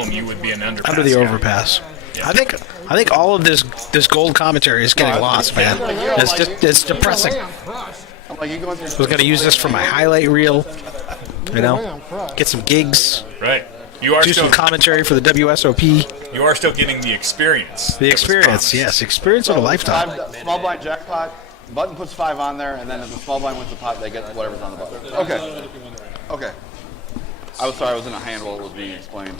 home, you would be an underpass. Under the overpass. Yeah. I think all of this gold commentary is getting lost, man. It's depressing. I was going to use this for my highlight reel. You know, get some gigs. Right. You are do still some commentary for the WSOP. You are still getting the experience. The experience, yes. Experience of a lifetime. Small blind jackpot. Button puts 5 on there, and then if the small blind wins the pot, they get whatever's on the button. Okay. Okay. I was sorry, I was in a hand while it was being explained.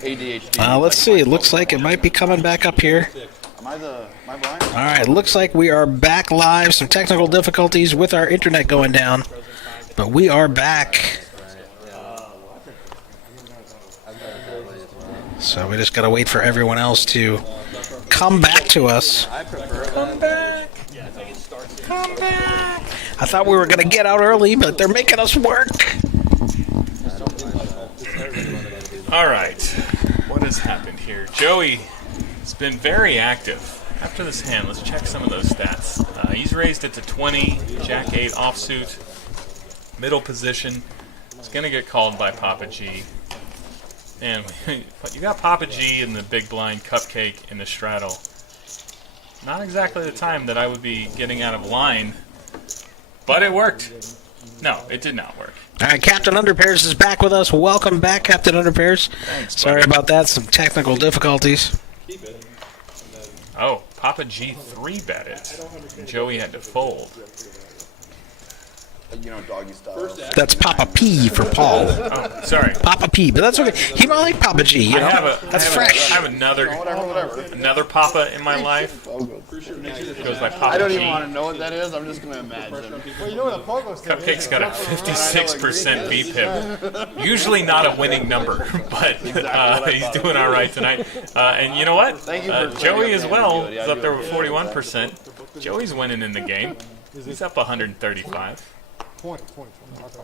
ADHD. Let's see. It looks like it might be coming back up here. Am I blind? All right. Looks like we are back live. Some technical difficulties with our internet going down, but we are back. So we just got to wait for everyone else to come back to us. Come back. Come back. I thought we were going to get out early, but they're making us work. All right. What has happened here? Joey has been very active. After this hand, let's check some of those stats. He's raised it to 20, Jack 8 offsuit, middle position. He's going to get called by Papa G. And you got Papa G in the big blind, Cupcake in the straddle. Not exactly the time that I would be getting out of line, but it worked. No, it did not work. All right, Captain Underpairs is back with us. Welcome back, Captain Underpairs. Thanks, sorry about that, some technical difficulties. Oh, Papa G 3-bet it. Joey had to fold. You know, doggy style. That's Papa P for Paul. Oh, sorry. Papa P, but that's okay. He might like Papa G, you know? That's fresh. I have another Papa in my life. It goes by Papa G. I don't even want to know what that is. I'm just going to imagine. Well, you know what a pogo stick Cupcake's got a 56% VPIP. Usually not a winning number, but he's doing all right tonight. And you know what? Joey as well is up there with 41%. Joey's winning in the game. He's up 135. Point. Okay.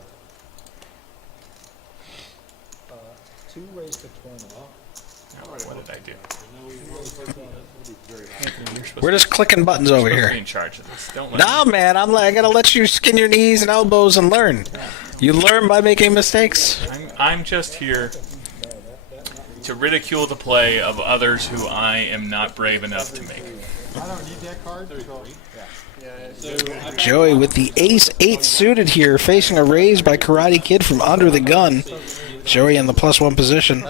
2 raised to 20. What did I do? We're just clicking buttons over here. In charge of this. Don't let no, man, I gotta let you skin your knees and elbows and learn. You learn by making mistakes. I'm just here to ridicule the play of others who I am not brave enough to make. I don't need that card. Joey with the ace-8 suited here, facing a raise by Karate Kid from under the gun. Joey in the +1 position.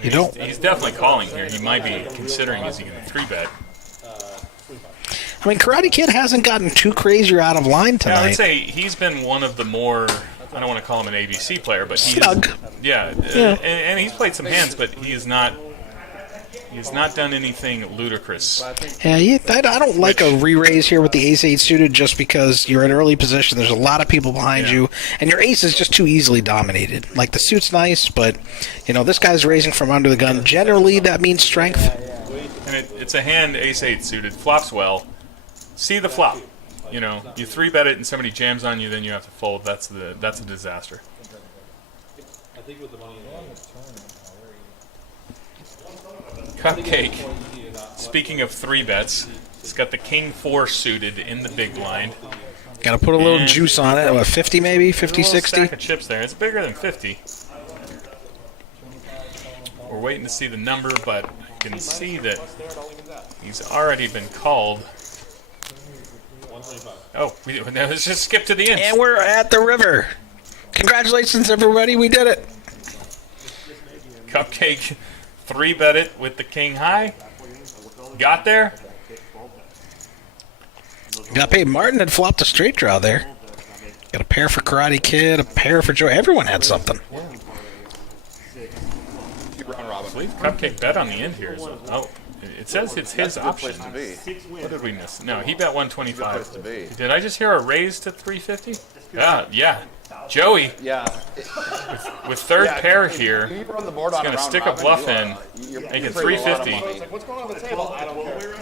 He's definitely calling here. He might be considering is he going to 3-bet. I mean, Karate Kid hasn't gotten too crazy or out of line tonight. Yeah, I would say he's been one of the more, I don't want to call him an ABC player, but he's snug. Yeah. And he's played some hands, but he is not. He's not done anything ludicrous. Yeah, I don't like a re-raise here with the ace-8 suited just because you're in early position. There's a lot of people behind you, and your ace is just too easily dominated. Like, the suit's nice, but, you know, this guy's raising from under the gun. Generally, that means strength. And it's a hand ace-8 suited. Flops well. See the flop. You know, you 3-bet it and somebody jams on you, then you have to fold. That's a disaster. I think with the money Cupcake, speaking of 3-bets, he's got the King 4 suited in the big blind. Got to put a little juice on it. What, 50 maybe? 50, 60? Stack of chips there. It's bigger than 50. We're waiting to see the number, but you can see that he's already been called. Oh, let's just skip to the end. And we're at the river. Congratulations, everybody. We did it. Cupcake 3-bet it with the King high. Got there. Got paid. Martin had flopped a straight draw there. Got a pair for Karate Kid, a pair for Joe. Everyone had something. I believe Cupcake bet on the end here. So, oh, it says it's his option. What did we miss? No, he bet 125. Did I just hear a raise to 350? Yeah. Joey, with third pair here, he's going to stick a bluff in, make it 350. What's going on the table? I don't care.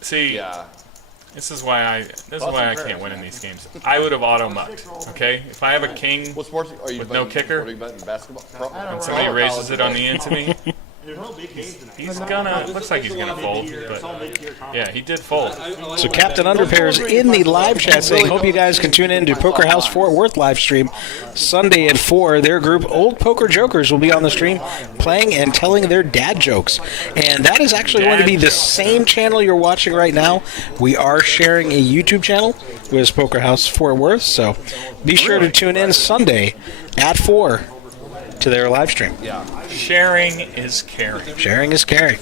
See, this is why I can't win in these games. I would have auto-mucked, okay? If I have a king with no kicker, and somebody raises it on the end to me, He's gonna. Looks like he's gonna fold, but yeah, he did fold. So Captain Underpairs in the live chat saying, hope you guys can tune in to Poker House Fort Worth live stream Sunday at 4. Their group, Old Poker Jokers, will be on the stream playing and telling their dad jokes. And that is actually going to be the same channel you're watching right now. We are sharing a YouTube channel with Poker House Fort Worth, so be sure to tune in Sunday at 4 to their live stream. Yeah. Sharing is caring. Sharing is caring.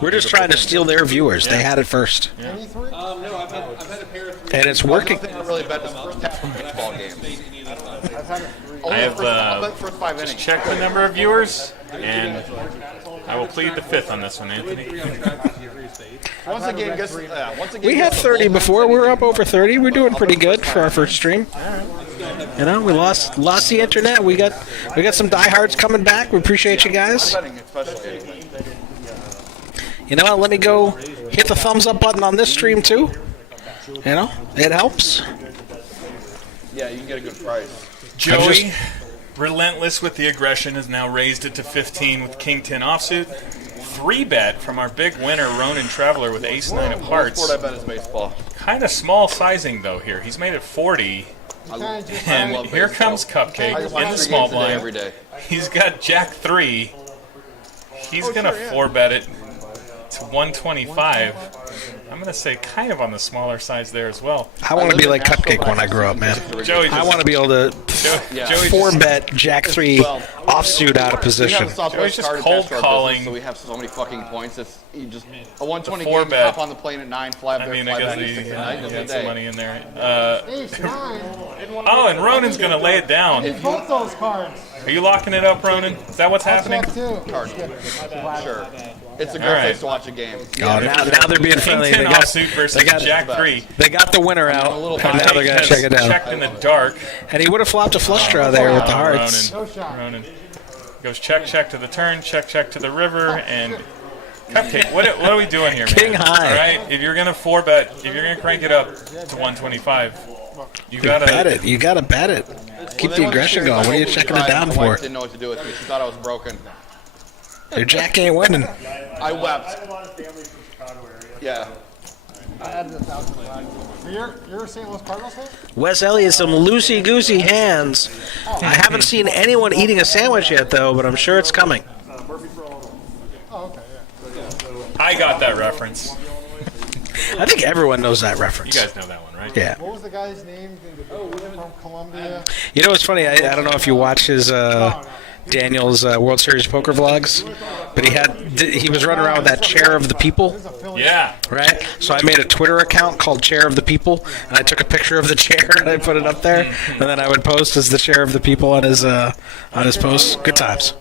We're just trying to steal their viewers. They had it first. Yeah. No, I've had a pair of 3. And it's working. I don't really bet this first half of baseball games. I have first 5 just innings. checked the number of viewers, and I will plead the 5th on this one, Anthony. Once a game gets, We had 30 before. We're up over 30. We're doing pretty good for our first stream. You know, we lost the internet. We got some diehards coming back. We appreciate you guys. betting, especially anything. You know what? Let me go hit the thumbs up button on this stream too. You know, it helps. Yeah, you can get a good price. Joey, relentless with the aggression, has now raised it to 15 with King 10 offsuit. 3-bet from our big winner, Ronin Traveler, with Ace 9 of Sport hearts. I bet is baseball. Kind of small sizing, though, here. He's made it 40. I And love here baseball. comes Cupcake I just watch in the 3 small games a day every blind. day. He's got Jack 3. He's going to 4-bet it to 125. I'm going to say kind of on the smaller size there as well. I want to be like Cupcake when I grow up, man. Joey I just, want to be able to Yeah. Joey just, 4-bet Jack 3 offsuit out of We position. have a Southwest Joey's just card cold attached to our calling. business, so we have so many fucking points. It's you just a 120 game, 4-bet. hop on the plane at 9, fly up I there, mean, fly I back guess at he 6 at night, and got it's a some day. money in there. Ace 9. Oh, and Ronan's going to lay it down. Both those cards. Are you locking it up, Ronan? Is that what's happening? Check 2. Card. Sure. It's a great All right. place to watch a game. Oh, now they're being King friendly. 10 They got, offsuit versus they got- Jack 3. they got the winner out, little and now they're going to check it Checked out. in the dark. And he would have flopped a flush draw there with the hearts. Ronan. No shot. Ronan goes check to the turn, check to the river, and Cupcake. What are we doing here, man? King high. All right, if you're gonna 4-bet, if you're gonna crank it up to 125, you gotta Bet it. You got to bet it. Keep the aggression going. What are you checking it down My for? wife didn't know what to do with me. She thought I was broken. Your Jack ain't winning. I wept. Yeah. You're a St. Louis Cardinals fan? Wes Elliott, some loosey-goosey hands. I haven't seen anyone eating a sandwich yet, though, but I'm sure it's coming. Oh, okay, yeah. I got that reference. I think everyone knows that You reference. guys know that one, right? Yeah. What was the guy's name from Columbia? You know what's funny? I don't know if you watch his Daniel's World Series poker vlogs, but he was running around with that chair of the people, Yeah. right? So I made a Twitter account called Chair of the People, and I took a picture of the chair and I put it up there, and then I would post as the Chair of the People on his posts. Good times.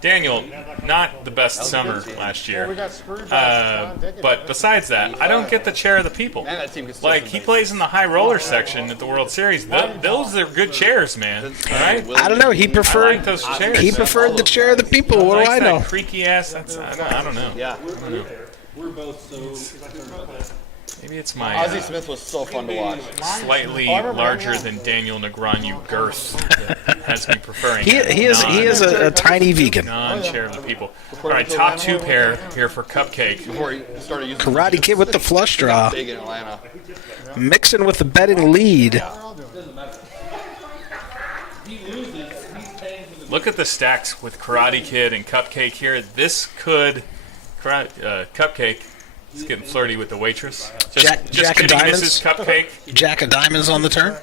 Daniel, not the best summer last We year. got screwed by John Dickens. But besides that, I don't get the chair of the people. Man, that team gets Like, he plays in the high roller section at the World Series. Those are good chairs, man. All right? I don't know. He I like preferred those chairs. he preferred the Chair of the People. What do I know? That creaky ass. I don't know. Yeah. We're both so. Maybe it's my Ozzie Smith was so fun to watch. slightly larger than Daniel Negreanu girth that has me preferring. He is a tiny vegan. non-chair of the people. All right, top 2 pair here for Cupcake. Before he started using Karate Kid with the flush draw. big in Atlanta. Mixon with the betting lead. Look at the stacks with Karate Kid and Cupcake here. This could Cupcake. He's getting flirty with the waitress. Jack of kidding, Diamonds? Mrs. Cupcake. Jack of Diamonds on the turn.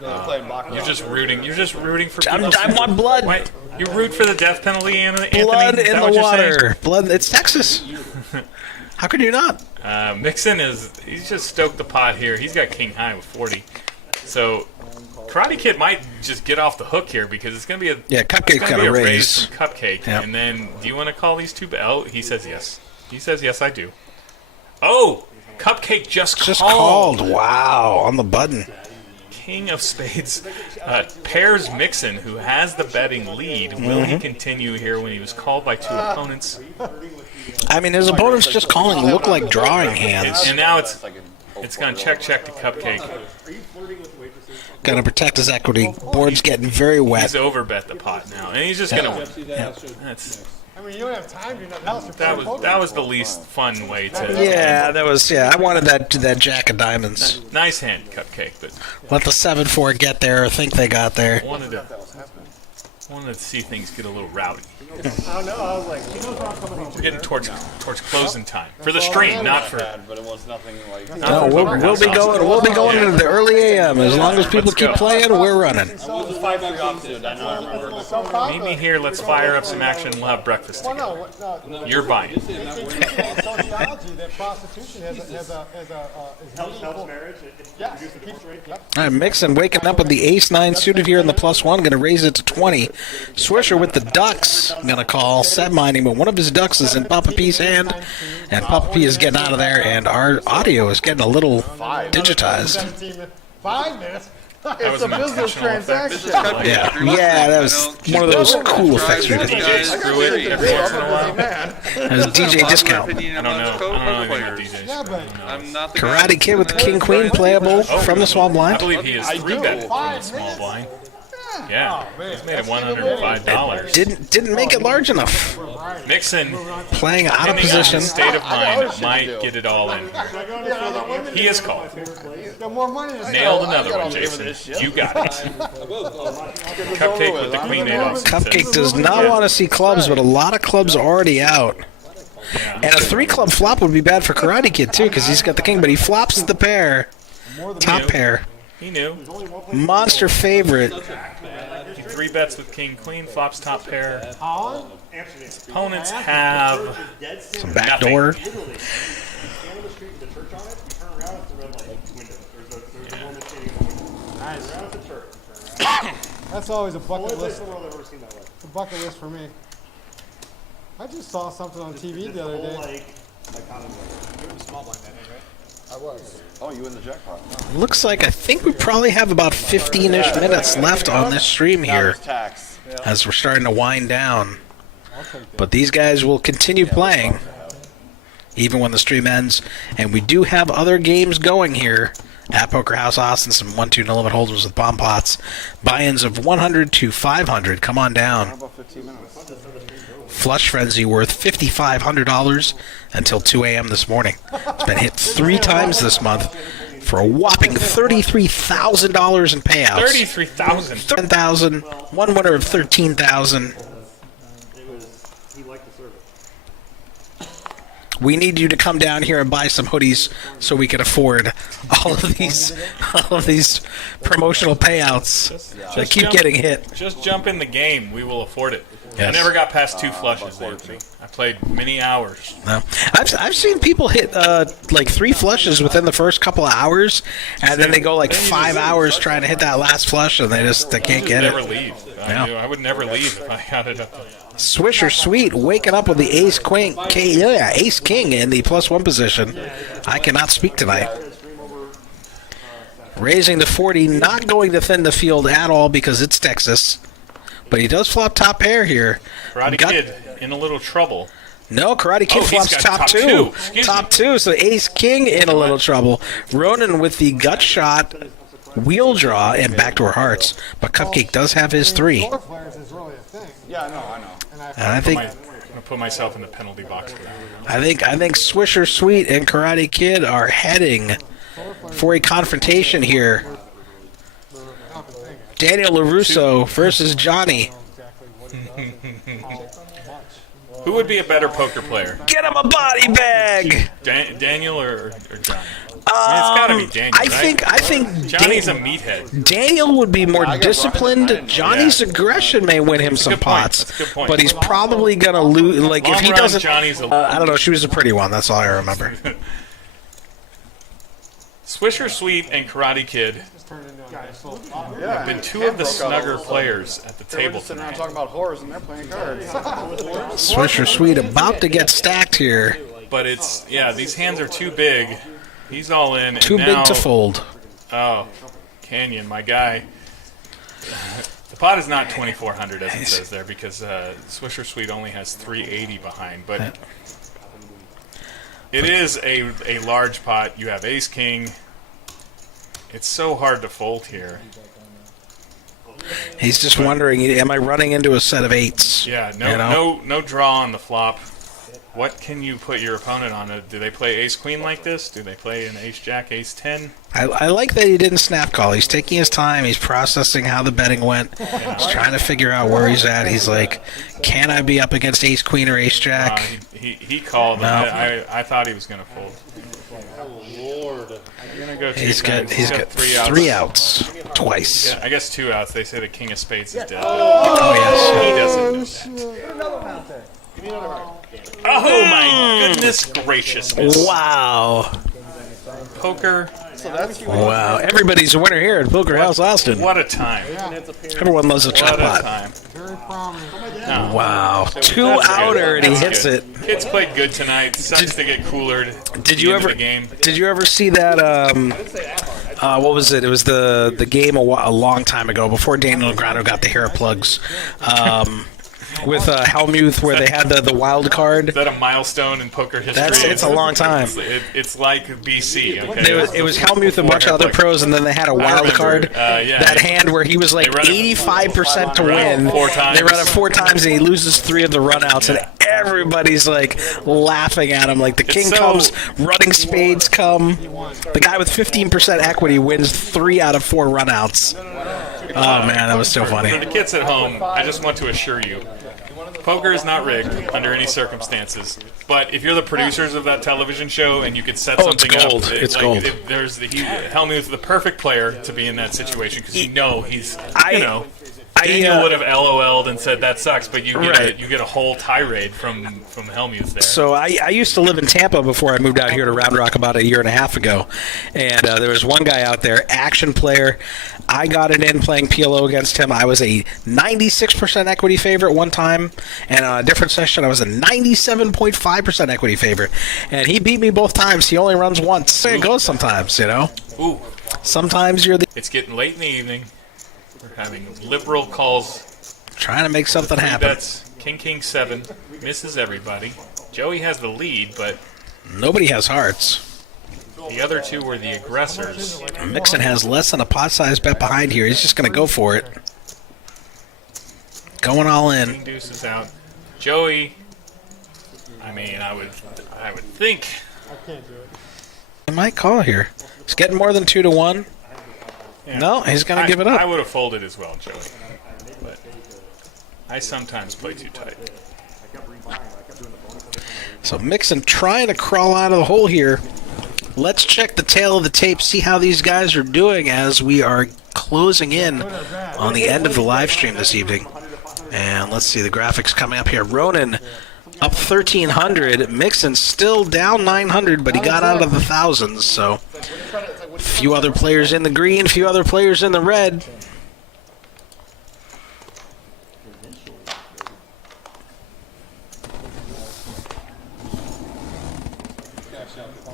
Playing baccarat. You're just rooting for I people. want blood. Wait, you root for the death penalty, Anthony? Blood Is in that the what you're saying? water. Blood. It's Texas. How could you not? Mixon he's just stoked the pot here. He's got king high with 40. So Karate Kid might just get off the hook here because it's going to be Cupcake's got a raise raise. from Cupcake. Yep. And then, do you want to call these two? Oh, he says yes. He says yes, I do. Oh, Cupcake just called. Wow, on the button. King of Spades pairs Mixon, who has the betting lead. Will he continue here when he was called by 2 opponents? I mean, his opponents just calling look like drawing hands. And now it's gone check to Cupcake. Gonna protect his equity. Board's getting very wet. He's overbet the pot now, and he's just gonna win. That's I mean, you don't have time to do nothing else. that was the least fun way to. Yeah, that was. Yeah, I wanted that jack of diamonds. Nice hand, Cupcake, but Let the 7-4 get there or think they got there. wanted to see things get a little rowdy. I don't know. I was like, he knows where I'm coming from. We're getting towards closing time for the stream, not for. Bad, but it was nothing like. No, we'll be going. We'll be going into the early AM. As long as people Let's keep go. playing, we're running. It was a 5-3 offsuit. I know. I remember. Meet me here. Let's fire up some action. We'll have breakfast Well, together. no. You're buying. They teach you in sociology that prostitution is helps marriage. Yes. Yep. All right, Mixson waking up with the ace-9 suited here in the +1. Going to raise it to 20. Swisher with the ducks. Going to call. Set minding, but one of his ducks is in Papa P's hand, and Papa P is getting out of there, and our audio is getting a little digitized. 5 minutes. That was an intentional effect. Yeah, that was one of those cool effects we did. DJ screw it every once in a while. That was DJ discount. I don't know anything about DJs. Yeah, but I'm not the Karate Kid with the King-Queen playable from the small I blind. believe he is 3-bet from the small blind. Yeah, he's made it $105. Didn't make it large enough. Mixon, Playing out of depending on position. his state of mind, might get it all in here. He is called. got more money to Nailed another one, Jason. You got it. Cupcake with the queen 8 off. Cupcake does not want to see clubs, but a lot of clubs are already out. And a 3-club flop would be bad for Karate Kid, too, because he's got the king, but he flops the pair. Top pair. He knew. Monster favorite. He 3-bets with king queen, flops top pair. Opponents have Some backdoor. That's always a bucket list. It's a bucket list for me. I just saw something on TV the other day. I was. Oh, you in the jackpot? Looks like I think we probably have about 15-ish minutes left on this stream here Tax. as we're starting to wind down. But these guys will continue playing even when the stream ends. And we do have other games going here at Poker House Austin. Some 1-2 no limit holders with bomb pots. Buy-ins of 100 to 500. Come on down. About 15 minutes. Flush Frenzy worth $5,500 until 2 a.m. this morning. It's been hit 3 times this month for a whopping $33,000 in payouts. 33,000. $10,000. One winner of $13,000. We need you to come down here and buy some hoodies so we can afford all of these promotional payouts that keep getting hit. Just jump in the game. We will afford it. Yes. I never got past 2 flushes there. I played many hours. No. I've seen people hit like 3 flushes within the first couple of hours, and then they go like 5 hours trying to hit that last flush, and they can't get Never it. leave. Yeah. I would never leave if I got it up there. Swisher Sweet waking up with the ace king in the +1 position. I cannot speak tonight. Raising to 40, not going to thin the field at all because it's Texas. But he does flop top pair here. Karate Kid in a little trouble. No, Karate Kid Oh, he's flops got top top two. two. Excuse Top me. 2, so ace king in a little trouble. Ronan with the gut shot, wheel draw, and backdoor hearts. But Cupcake does have his 3. Floor flares is really a thing. Yeah, I know. And And I think I'm going to put myself in the penalty box for that. I think Swisher Sweet and Karate Kid are heading for a confrontation here. Daniel LaRusso versus Johnny. Who would be a better poker player? Get him a body bag. Daniel or Johnny? It's got to be Daniel, I think Johnny's a meathead. Daniel would be more disciplined. Johnny's aggression may win him some good point. pots, That's a good point. but he's probably gonna lose. Like if he Long run, doesn't, Johnny's a I don't know. She was a pretty one. That's all I remember. Swisher Sweet and Karate Kid have been 2 of the snugger players at the We're table just sitting around tonight. talking about whores and they're playing cards. Swisher Sweet about to get stacked here. But it's, these hands are too big. He's all in. Too and big now, to fold. Oh, Canyon, my guy. The pot is not 2,400 as it says there because Swisher Sweet only has 380 behind. But it is a large pot. You have ace king. It's so hard to fold here. He's just wondering, am I running into a set of 8s? Yeah, no draw on the flop. What can you put your opponent on? Do they play ace-queen like this? Do they play an ace-jack, ace-10? I like that he didn't snap call. He's taking his time. He's processing how the betting went. He's trying to figure out where he's at. He's like, can I be up against ace-queen or ace-jack? He called. No. I thought he was going to fold. Lord. You're gonna go He's got 3 outs. twice. Yeah, I guess 2 outs. They say the king of spades is dead. Oh, yes. He doesn't know that. Oh my goodness gracious! Wow. Poker. Wow. Everybody's a winner here at Poker House Austin. What a time! Everyone loves a What chop a pot. time! Very prominent. No. Wow. That's 2 good. outer and he That's hits good. it. Kids played good tonight. Sucks to get coolered. Did you ever? The game. Did you ever see that? What was it? It was the game a long time ago, before Daniel Negreanu got the hair plugs. With Helmuth, where they had the wild card. Is that a milestone in poker history? It's a long time. It's like BC. Okay. It was Helmuth and a bunch of other pros, and then they had a wild card. Yeah. That hand where he was like 85% to win. 4 times. They run it 4 times, and he loses 3 of the runouts, and everybody's like laughing at him. Like the king comes, running spades come. The guy with 15% equity wins 3 out of 4 runouts. Oh man, that was so funny. For the kids at home, I just want to assure you, poker is not rigged under any circumstances. But if you're the producers of that television show and you could set something gold. up, It's gold. Helmuth is the perfect player to be in that situation because he's Daniel would have LOL'd and said that sucks, but you get Right. you get a whole tirade from Helmuth there. So I used to live in Tampa before I moved out here to Round Rock about 1.5 years ago, and there was one guy out there, action player. I got it in playing PLO against him. I was a 96% equity favorite one time, and on a different session I was a 97.5% equity favorite, and he beat me both times. He only runs once. It goes sometimes, you know. Ooh, Sometimes you're it's getting late in the evening. We're having liberal calls. trying to make something happen. That's King 7 misses everybody. Joey has the lead, but Nobody has hearts. the other 2 were the aggressors. Mixson has less than a pot-sized bet behind here. He's just going to go for it. Going all in. King Deuce is out. Joey, I mean, I would think. I can't do it. He might call here. He's getting more than 2 to 1. Yeah. No, he's going to give it up. I would have folded as well, Joey. But I sometimes play too tight. So Mixson trying to crawl out of the hole here. Let's check the tail of the tape, see how these guys are doing as we are closing in on the end of the live stream this evening. And let's see the graphics coming up here. Ronan up 1,300. Mixon still down 900, but he got out of the thousands. So a few other players in the green, a few other players in the red.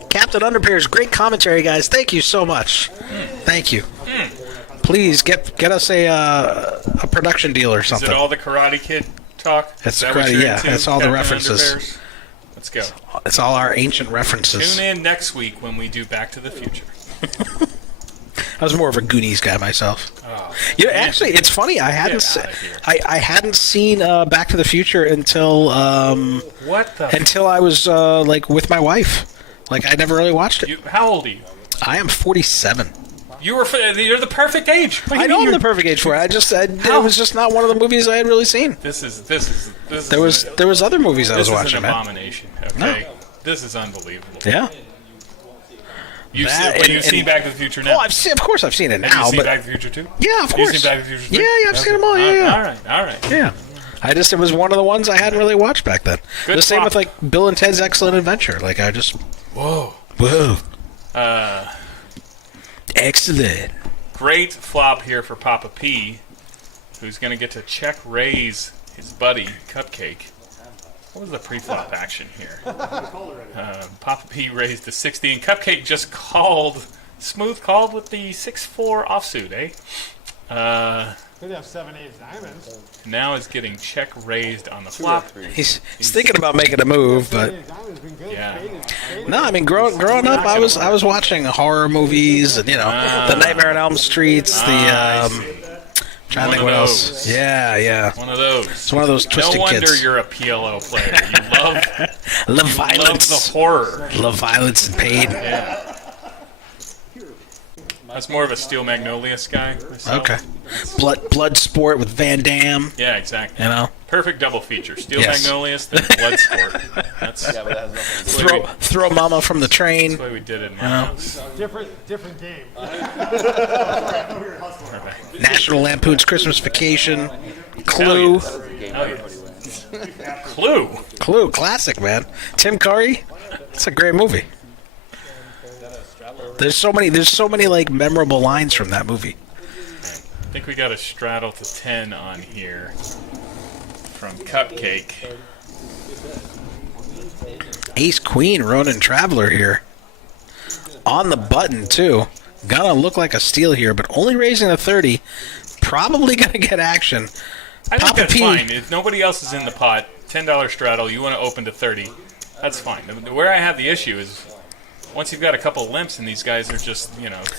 Captain Underpairs, great commentary, guys. Thank you so much. Thank you. Please get us a production deal or Is something. it all the Karate Kid talk? That's Is that what Karate, you're yeah, into, that's all the Captain references. Underpairs? Let's go. It's all our ancient references. Tune in next week when we do Back to the Future. I was more of a Goonies guy myself. Oh, Actually, it's funny. I hadn't Get outta here. I hadn't seen Back to the Future until what the? until I was like with my wife. Like I never really watched it. How old are you? I am 47. You're the perfect age. What do you I mean know I'm you're- the perfect age for it. It was just not one of the movies I had really seen. This is. There was other movies I was This is watching, an man. abomination. Okay, this is unbelievable. Yeah. You've That seen, and- seen Back to the Future now. Oh, of course I've seen it Have you now, seen but Back to the Future too? yeah, of course. You've seen Back to the Future too? Yeah, I've seen them all. Okay. Yeah. All right. Yeah. It was one of the ones I hadn't really watched back then. Good the same flop. with like Bill and Ted's Excellent Adventure. Like I just Whoa. excellent. Great flop here for Papa P, who's going to get to check raise his buddy Cupcake. What was the pre-flop action here? Papa P raised to 60, and Cupcake just called, smooth called with the 6-4 offsuit, eh? Could have 7 8 diamonds. Now is getting check raised on the flop. He's thinking about making a move, but 7 8 diamonds been good. Yeah. no. I mean, growing up, I was watching horror movies and the Nightmare on Elm Streets, Trying to One think what of else. those. Yeah, yeah. One of those. It's one of those twisted No wonder kids. you're a PLO player. You love, Love you love violence. the horror. Love violence and pain. Yeah. That's more of a Steel Magnolias guy. Myself. Okay. Blood sport with Van Damme. Yeah, exactly. You know, Perfect double feature. Steel Yes. Magnolias, then Bloodsport. That's Yeah, but that has nothing to do with throw mama from the train. the way we did it in my know. house. Different game. National Lampoon's Christmas Vacation. Clue. Hell yeah. Clue. Clue, classic, man. Tim Curry. It's a great movie. There's so many like memorable lines from that movie. I think we got a straddle to 10 on here from Cupcake. Ace Queen, Ronin Traveler here. On the button, too. Gonna look like a steal here, but only raising a 30. Probably gonna get action. I think Papa that's P. fine. If nobody else is in the pot, $10 straddle, you want to open to 30, that's fine. Where I have the issue is once you've got a couple limps and these guys are just,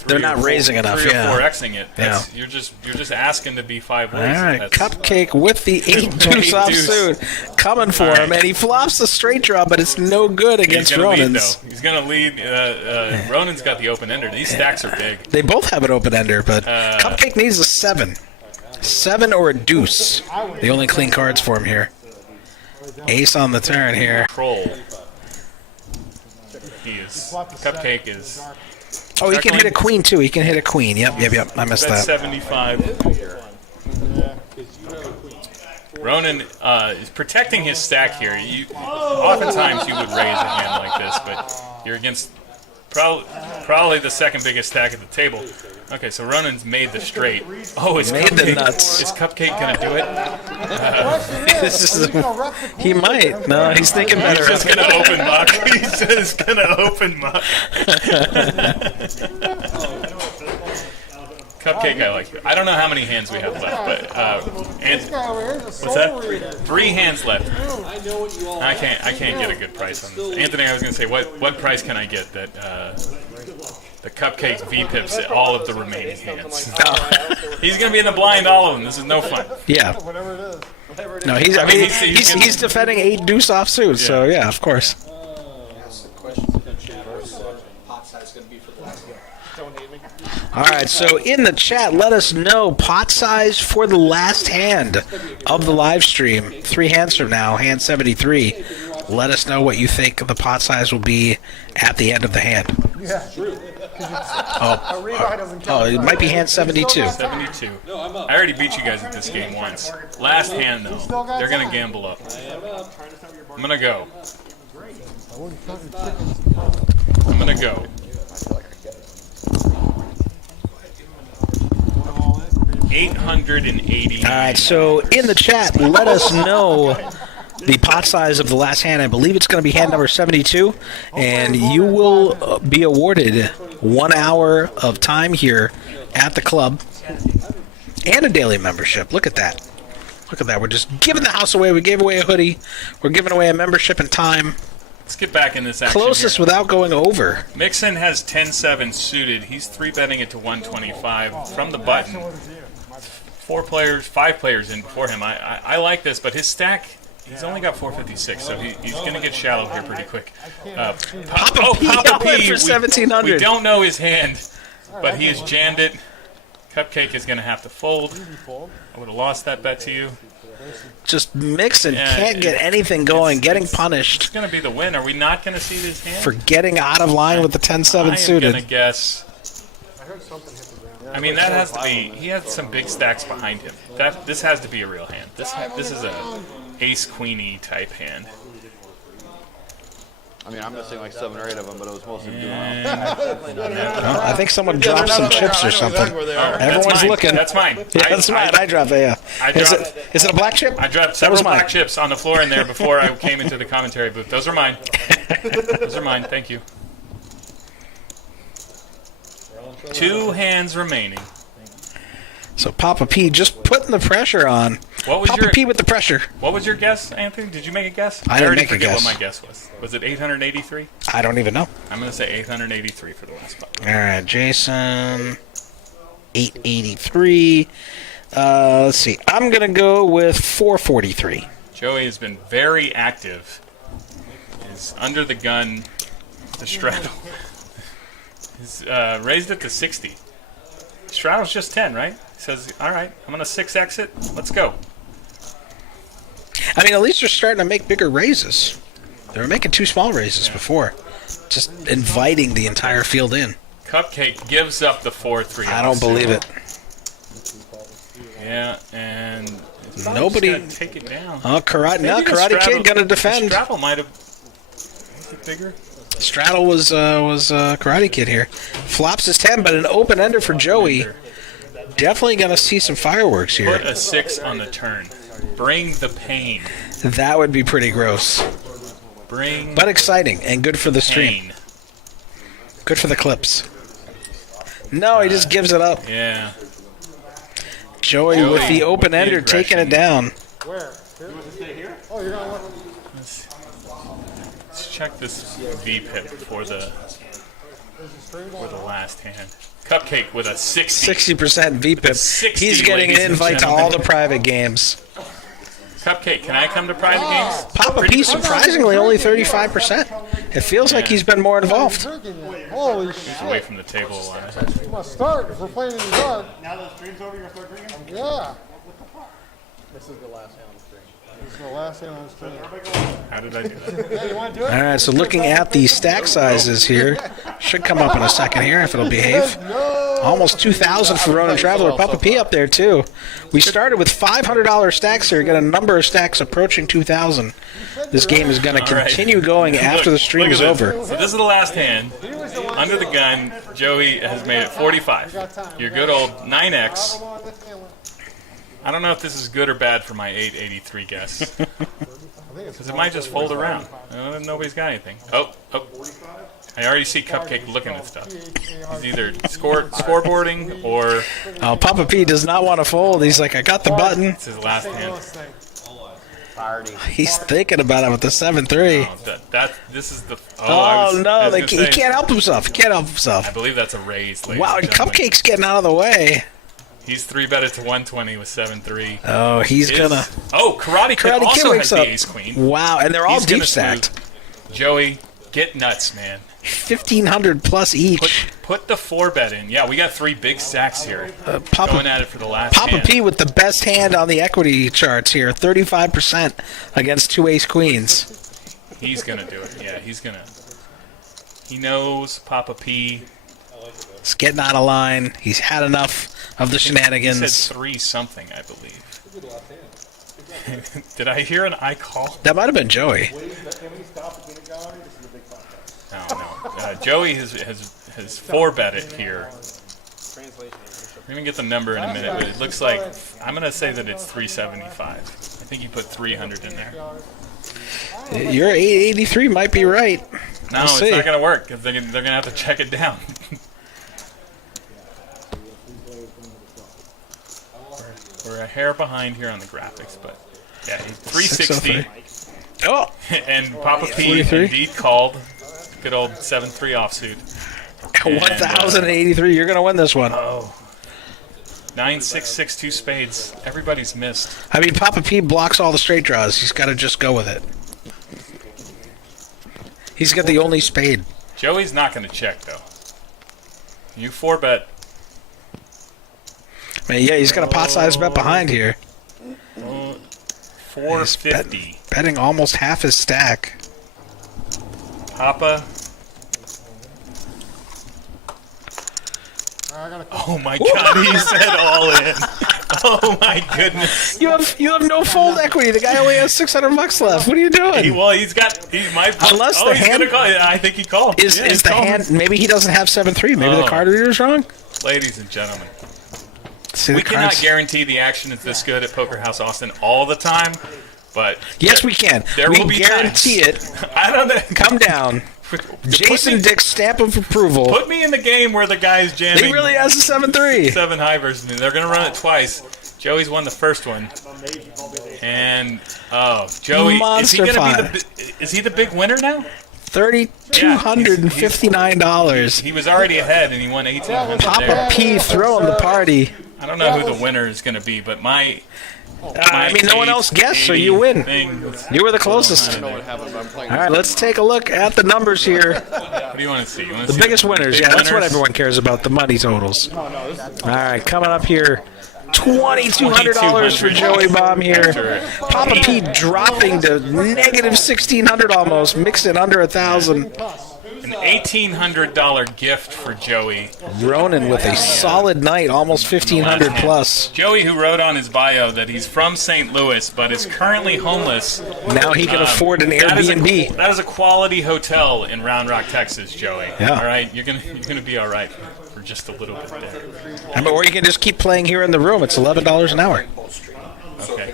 They're not raising enough, 3 or yeah. 4Xing it. That's, you're just asking to be 5 ways. All right, That's- Cupcake with the 8 deuce offsuit coming for All him, right. and he flops the straight draw, but it's no good He's against gonna lead, Ronin's. though. He's going to lead. Ronin's got the open ender. These stacks are big. They both have an open ender, but Cupcake needs a 7. 7 or a deuce. The only clean cards for him here. Ace on the turn here. Troll. Cupcake is. Oh, he can hit a queen, too. He can hit a queen. Yep. I missed That's that. 75. Ronin is protecting his stack here. Oftentimes you would raise a hand like this, but you're against probably the second biggest stack at the table. Okay, so Ronin's made the straight. Oh, is Made the Cupcake, nuts. Is Cupcake going to do it? This is he might. No, he's thinking better. He's just going to open muck. He's just going to open muck. Cupcake, I like it. I don't know how many hands we have left, but what's that? 3 hands left. I can't get a good price on this. Anthony, I was going to say, what price can I get that the Cupcake V-pips all of the remaining hands? He's going to be in the blind all of them. This is no fun. Yeah. Whatever it is. No, he's defending 8 deuce offsuit, so yeah, of course. All right, so in the chat, let us know pot size for the last hand of the live stream. 3 hands from now, hand 73. Let us know what you think the pot size will be at the end of the hand. Yeah. Oh, Doesn't count. it might be hand 72. 72. I already beat you guys at this game once. Last hand, though, they're going to gamble up. I'm going to go. I'm going to go. 880. All right, so in the chat, let us know the pot size of the last hand. I believe it's going to be hand number 72, and you will be awarded 1 hour of time here at the club and a daily membership. Look at that. Look at that. We're just giving the house away. We gave away a hoodie. We're giving away a membership and time. Let's get back in this action. Closest here. without going over. Mixson has 10-7 suited. He's 3-betting it to 125 from the button. 5 players in before him. I like this, but his stack, he's only got 456, so he's going to get shallow here pretty quick. Papa P for 1,700. We don't know his hand, but he has jammed it. Cupcake is going to have to fold. I would have lost that bet to you. Just Mixson Yeah, can't get anything going, getting punished It's going to be the win. Are we not going to see this hand? for getting out of line with the 10-7 I am suited. going to guess. I mean, that has to be. He has some big stacks behind him. This has to be a real hand. This is a ace queenie type hand. I mean, I'm missing like 7 or 8 of them, but it was mostly doing Well, I think someone dropped some chips or something. Everyone's That's mine. line. That's mine. Yeah, that's mine. I dropped it, yeah. Is it a black chip? I dropped That several was mine. black chips on the floor in there before I came into the commentary booth. Those are mine. Those are mine. Thank you. 2 hands remaining. So Papa P just putting the pressure on. What was Papa your P with the pressure. What was your guess, Anthony? Did you make a guess? I didn't already make a forget guess. what my guess was. Was it 883? I don't even know. I'm going to say 883 for the last spot. All right, Jason, 883. Let's see. I'm going to go with 443. Joey has been very active. He's under the gun, the straddle. He's raised it to 60. Straddle's just 10, right? He says, all right, I'm going to 6X it. Let's go. I mean, at least they're starting to make bigger raises. They were making 2 small raises before. Just inviting the entire field in. Cupcake gives up the 4-3. I don't believe it. Yeah, and nobody gonna take it down. Oh, Karate Kid gonna defend. Straddle might have. Is it bigger? Straddle was Karate Kid here. Flops his 10, but an open ender for Joey. Definitely gonna see some fireworks here. Put a 6 on the turn. Bring the pain. That would be pretty gross. But exciting and good for the stream. Pain. Good for the clips. No, he just gives it up. Yeah. Joey with the open ender taking it down. Where? Here? Oh, you're going to look. Let's check this V-pip for the last hand. Cupcake with a 60. 60% V-pip. 60, He's getting an invite to all the private games. Cupcake, can I come to private games? Papa P surprisingly only 35%. It feels like he's been more involved. Holy He's shit. away from the table a lot. We must start if we're playing in the dark. Now that the stream's over, you're going to start drinking? Yeah. This is the last hand on the stream. This is the last hand on the stream. How did I do that? Yeah, you want to do it? All right, so looking at the stack sizes here, should come up in a second here if it'll behave. Almost 2,000 for Ronin Traveler. Papa P up there too. We started with $500 stacks here. Got a number of stacks approaching 2,000. This game is going to continue going after the stream is over. So this is the last hand. Under the gun, Joey has made it 45. Your good old 9X. I don't know if this is good or bad for my 883 guess. Because it might just fold around. Nobody's got anything. Oh. I already see Cupcake looking at stuff. He's either scoreboarding or... Oh, Papa P does not want to fold. He's like, I got the button. It's his last hand. He's thinking about it with the 7-3. This is the... He can't help himself. He can't help himself. I believe that's a raise, ladies Wow, and gentlemen. Cupcake's getting out of the way. He's 3-betted to 120 with 7-3. Oh, he's gonna... Oh, Karate Kid also wakes has up. the ace-queen. Wow, and they're all He's gonna deep stacked. smooth. Joey, get nuts, man. 1,500 plus each. Put the 4-bet in. Yeah, we got 3 big stacks here. Going at it for the last Papa hand. P with the best hand on the equity charts here. 35% against 2 ace-queens. He's going to do it. Yeah, he's going to. He knows Papa P. He's getting out of line. He's had enough of the He shenanigans. said 3-something, I believe. Did I hear an I call? That might have been Joey. No. Joey has 4-betted here. We're going to get the number in a minute, but it looks like I'm going to say that it's 375. I think you put 300 in there. Your 883 might be right. No, We'll it's see. not going to work because they're going to have to check it down. We're a hair behind here on the graphics, but yeah, he's 360. Oh, And Papa P 43. indeed called. Good old 7-3 offsuit. 1,083. You're going to win this one. Oh. 9-6-6 2 spades. Everybody's missed. I mean, Papa P blocks all the straight draws. He's got to just go with it. He's got the only spade. Joey's not going to check though. You 4-bet. I mean, yeah, he's got a pot size bet behind here. 450. Betting almost half his stack. Papa. Oh my God! He said all in. Oh my goodness! You have no fold equity. The guy only has $600 left. What are you doing? He might. Unless the he's hand- gonna call. I think he called. Is Yeah, he the called. hand? Maybe he doesn't have 7-3. Maybe the Oh. card reader's wrong. Ladies and gentlemen, See, we the cannot cards- guarantee the action is this good at Poker House Austin all the time, but Yes, we can. There we will be guarantee times. it. I don't know. Come down. Jason Dick's stamp of approval. Put me in the game where the guy's jamming. He really has a 7-3. 7 high versus me. They're going to run it twice. Joey's won the first one. And, Joey, Monster is he the big winner now? $3,259. He was already ahead and he won $1,800 Papa there. P throwing the party. I don't know who the winner is going to be, but my I mean, no one else guessed, so you win. You were the closest. I don't know what happened, but I'm playing. All right, let's take a look at the numbers here. What do you want to see? You want to The see biggest winners. big Yeah, that's what winners? everyone cares about, the money totals. All right, coming up here. $2,200 for Joey Bomb here. Papa Pete dropping to negative $1,600 almost. Mixson under 1,000. An $1,800 gift for Joey. Ronan with a solid night, almost 1,500 plus. Joey, who wrote on his bio that he's from St. Louis but is currently homeless. Now he can afford an Airbnb. That is a quality hotel in Round Rock, Texas, Joey. Yeah. All right, you're gonna be all right for just a little bit there. I mean, or you can just keep playing here in the room. It's $11 an hour. Okay.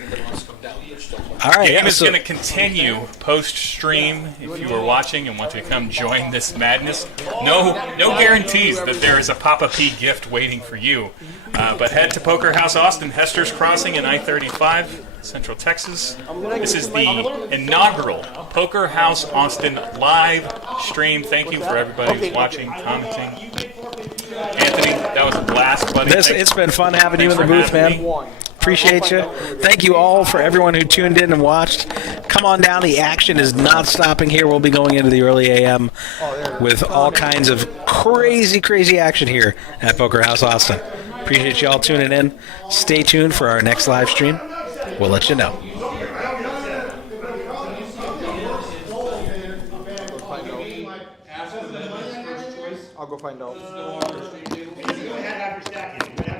All right, Game yeah, is so- going to continue post-stream. If you are watching and want to come join this madness, no guarantees that there is a Papa P gift waiting for you. But head to Poker House Austin, Hester's Crossing, and I-35, Central Texas. This is the inaugural Poker House Austin live stream. Thank you for everybody who's watching, commenting. Anthony, that was a blast, buddy. It's been fun having you in the booth, man. Appreciate you. Thank you all for everyone who tuned in and watched. Come on down. The action is not stopping here. We'll be going into the early AM with all kinds of crazy action here at Poker House Austin. Appreciate you all tuning in. Stay tuned for our next live stream. We'll let you know. I'll go find out. Go ahead after stacking.